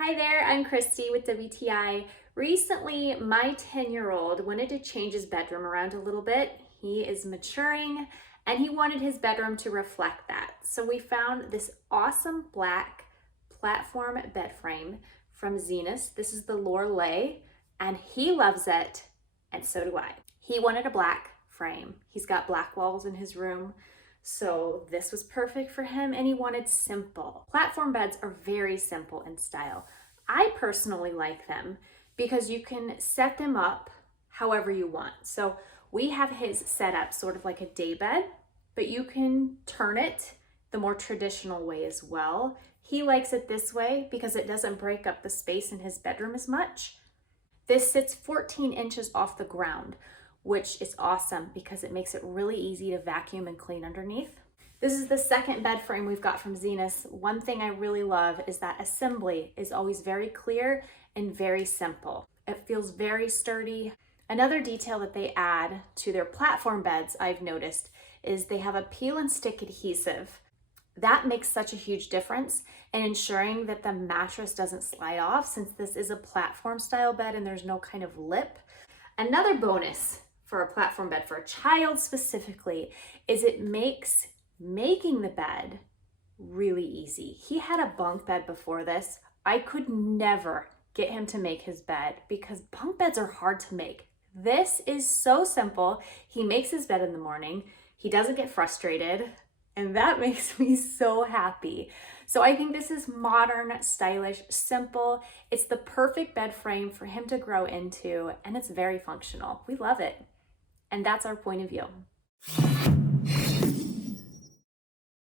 Hi there, I'm Christy with WTI. Recently, my 10-year-old wanted to change his bedroom around a little bit. He is maturing and he wanted his bedroom to reflect that. So we found this awesome black platform bed frame from ZINUS. This is the Lorelai and he loves it and so do I. He wanted a black frame. He's got black walls in his room. So this was perfect for him and he wanted simple. Platform beds are very simple in style. I personally like them because you can set them up however you want. So we have his set up sort of like a day bed, but you can turn it the more traditional way as well. He likes it this way because it doesn't break up the space in his bedroom as much. This sits 14 inches off the ground, which is awesome because it makes it really easy to vacuum and clean underneath. This is the second bed frame we've got from ZINUS. One thing I really love is that assembly is always very clear and very simple. It feels very sturdy. Another detail that they add to their platform beds I've noticed is they have a peel and stick adhesive. That makes such a huge difference in ensuring that the mattress doesn't slide off since this is a platform style bed and there's no kind of lip. Another bonus for a platform bed for a child specifically is it makes making the bed really easy. He had a bunk bed before this. I could never get him to make his bed because bunk beds are hard to make. This is so simple. He makes his bed in the morning. He doesn't get frustrated, and that makes me so happy. So I think this is modern, stylish, simple. It's the perfect bed frame for him to grow into, and it's very functional. We love it. And that's our point of view.